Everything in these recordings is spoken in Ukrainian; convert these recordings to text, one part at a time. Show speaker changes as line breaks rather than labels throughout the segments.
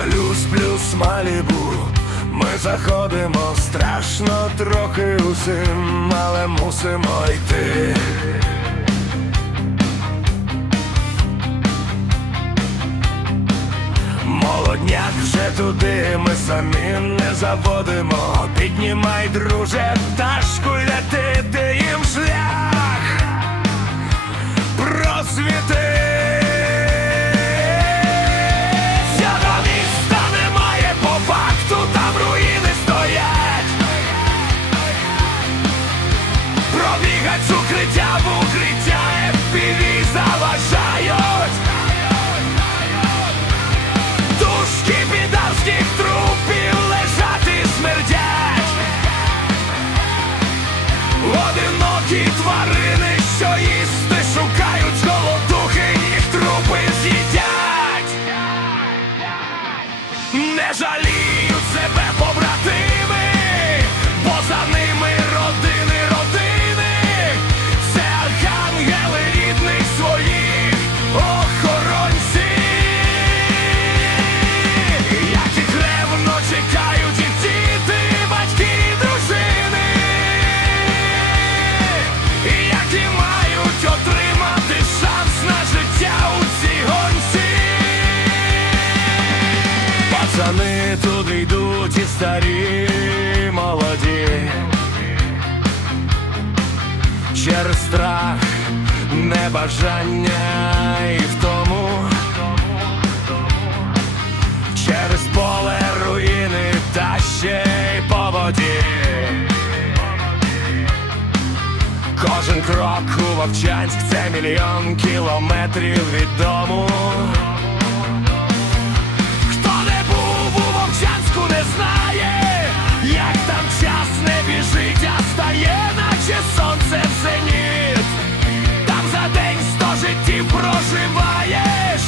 X плюс Малібу Ми заходимо страшно трохи усім, але мусимо йти. Молодняк вже туди, ми самі не заводимо. Піднімай, друже, пташку ляти, ти їм шлях просвіти. Пацани туди йдуть і старі, молоді. Через страх, небажання і втому. Через поле руїни та ще й по воді. Кожен крок у Вовчанськ це мільйон кілометрів від дому. знає, як там час не біжить, а стає, наче сонце в зеніт. Там за день сто життів проживаєш,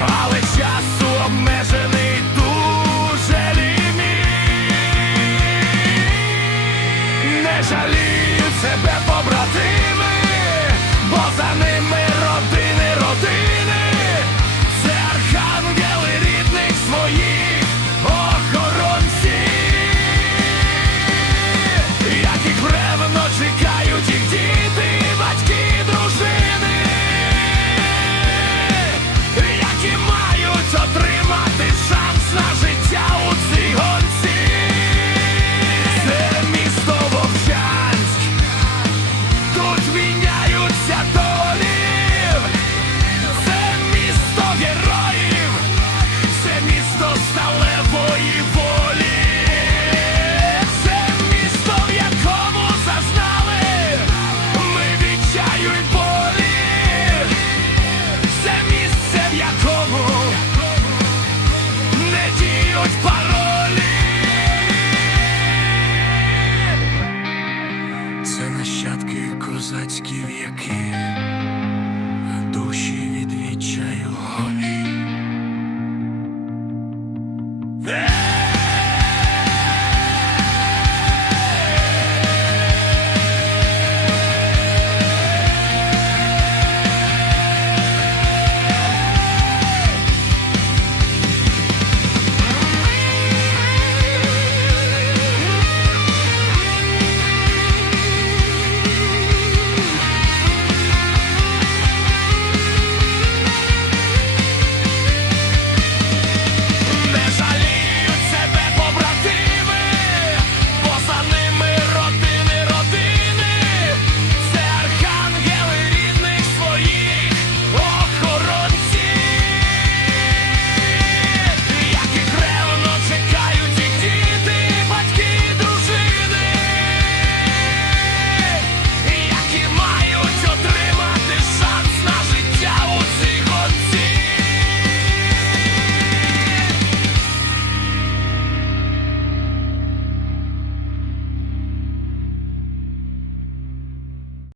але часу обмежений дуже ліміт Не жалію себе, побратими, бо за ними. козацькі віки.